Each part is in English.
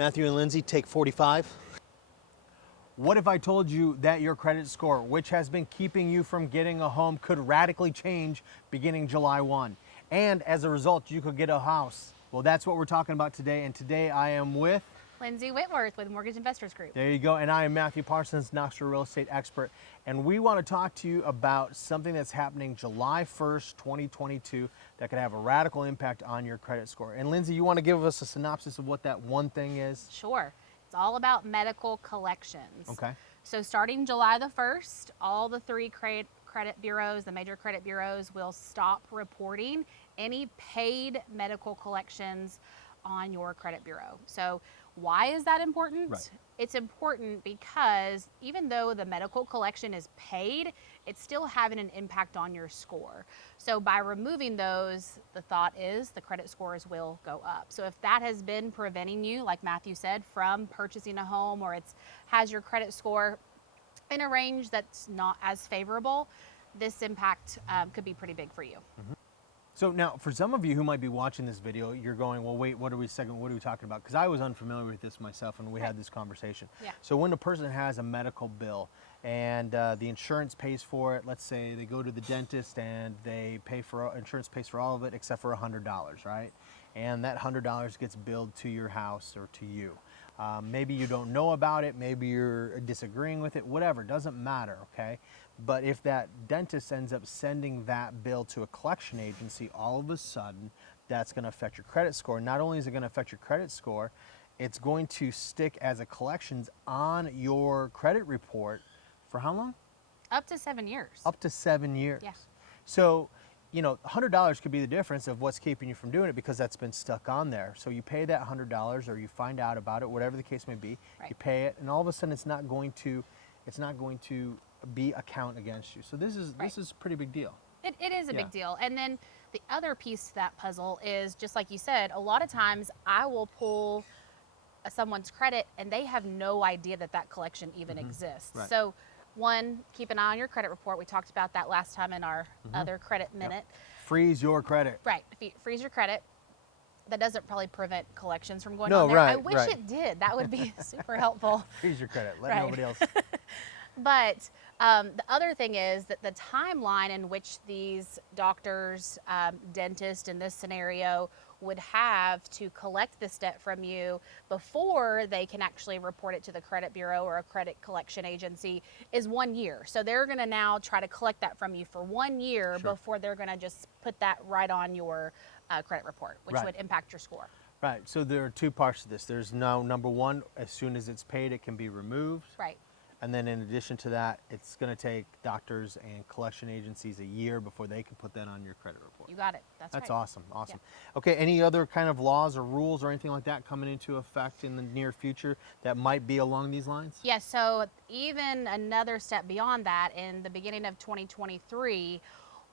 Matthew and Lindsey, take 45. What if I told you that your credit score, which has been keeping you from getting a home, could radically change beginning July 1? And as a result, you could get a house. Well, that's what we're talking about today. And today I am with Lindsey Whitworth with Mortgage Investors Group. There you go. And I am Matthew Parsons, Knoxville Real Estate Expert. And we want to talk to you about something that's happening July 1st, 2022 that could have a radical impact on your credit score. And Lindsey, you want to give us a synopsis of what that one thing is? Sure. It's all about medical collections. Okay. So starting July the 1st, all the three credit bureaus, the major credit bureaus, will stop reporting any paid medical collections on your credit bureau. So why is that important? Right. It's important because even though the medical collection is paid, it's still having an impact on your score. So by removing those, the thought is the credit scores will go up. So if that has been preventing you, like Matthew said, from purchasing a home, or has your credit score in a range that's not as favorable, this impact could be pretty big for you. Mm-hmm. So now, for some of you who might be watching this video, you're going, well, wait, what are we talking about? Because I was unfamiliar with this myself, and we had this conversation. Yeah. So when a person has a medical bill and the insurance pays for it, let's say they go to the dentist and insurance pays for all of it except for $100, right? And that $100 gets billed to your house or to you. Maybe you don't know about it, maybe you're disagreeing with it, whatever, doesn't matter, okay? But if that dentist ends up sending that bill to a collection agency, all of a sudden, that's going to affect your credit score. Not only is it going to affect your credit score, it's going to stick as a collections on your credit report for how long? Up to 7 years. Up to 7 years. Yeah. So, you know, $100 could be the difference of what's keeping you from doing it because that's been stuck on there. So you pay that $100 or you find out about it, whatever the case may be, right. You pay it, and all of a sudden it's not going to be a count against you. So this is a pretty big deal. It is a big deal. And then the other piece to that puzzle is, just like you said, a lot of times I will pull someone's credit and they have no idea that that collection even exists. Right. So one, keep an eye on your credit report. We talked about that last time in our other credit minute. Freeze your credit. Right. If you freeze your credit, that doesn't probably prevent collections from going on there. Right, I wish it did. That would be super helpful. Freeze your credit. Let nobody else. But the other thing is that the timeline in which these doctors, dentists in this scenario, would have to collect this debt from you before they can actually report it to the credit bureau or a credit collection agency is 1 year. So they're going to now try to collect that from you for 1 year before they're going to just put that right on your credit report, which would impact your score. Right. So there are two parts to this. There's now, number one, as soon as it's paid, it can be removed. Right. And then in addition to that, it's going to take doctors and collection agencies a year before they can put that on your credit report. You got it. That's right. Awesome. Yeah. Okay, any other kind of laws or rules or anything like that coming into effect in the near future that might be along these lines? Yeah, so even another step beyond that, in the beginning of 2023,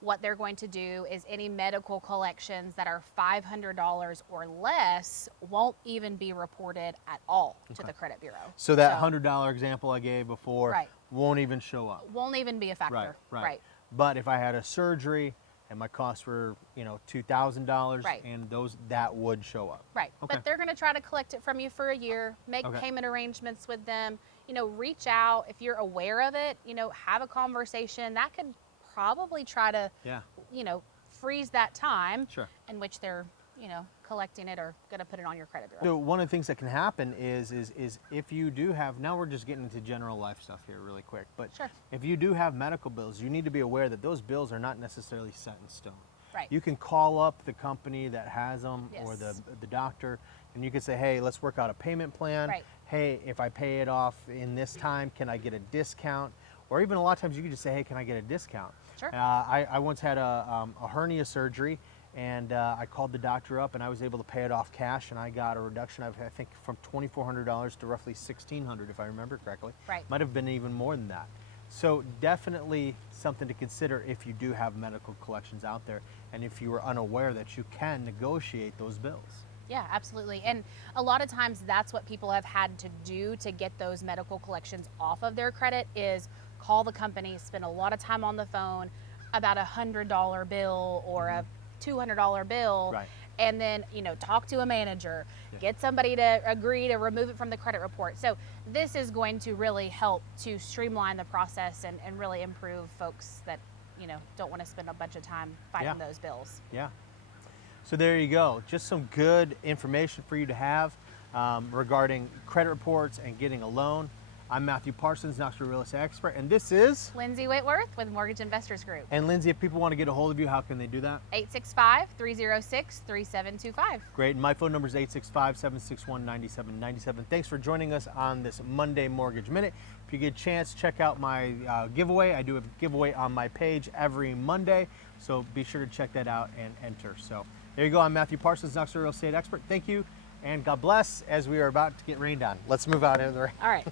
what they're going to do is any medical collections that are $500 or less won't even be reported at all to the credit bureau. So that $100 example I gave before won't even show up. Won't even be a factor. Right. But if I had a surgery and my costs were, $2,000, and that would show up. Right. Okay. But they're going to try to collect it from you for a year, make payment arrangements with them, reach out if you're aware of it, have a conversation. That could probably try to, freeze that time in which they're, collecting it or going to put it on your credit bureau. So one of the things that can happen is if you do have, now we're just getting into general life stuff here really quick, but if you do have medical bills, you need to be aware that those bills are not necessarily set in stone. Right. You can call up the company that has them or the doctor, and you can say, hey, let's work out a payment plan. Right. Hey, if I pay it off in this time, can I get a discount? Or even a lot of times you can just say, hey, can I get a discount? Sure. I once had a hernia surgery, and I called the doctor up, and I was able to pay it off cash, and I got a reduction of, I think, from $2,400 to roughly $1,600, if I remember correctly. Right. Might have been even more than that. So definitely something to consider if you do have medical collections out there, and if you are unaware that you can negotiate those bills. Yeah, absolutely. And a lot of times that's what people have had to do to get those medical collections off of their credit is call the company, spend a lot of time on the phone about $100 bill or a $200 bill, and then, you know, talk to a manager, get somebody to agree to remove it from the credit report. So this is going to really help to streamline the process and really improve folks that, you know, don't want to spend a bunch of time fighting those bills. Yeah. So there you go. Just some good information for you to have regarding credit reports and getting a loan. I'm Matthew Parsons, Knoxville Real Estate Expert, and this is Lindsey Whitworth with Mortgage Investors Group. And Lindsey, if people want to get a hold of you, how can they do that? 865-306-3725. Great. And my phone number is 865-761-9797. Thanks for joining us on this Monday Mortgage Minute. If you get a chance, check out my giveaway. I do a giveaway on my page every Monday, so be sure to check that out and enter. So there you go. I'm Matthew Parsons, Knoxville Real Estate Expert. Thank you, and God bless as we are about to get rained on. Let's move out into the rain. All right.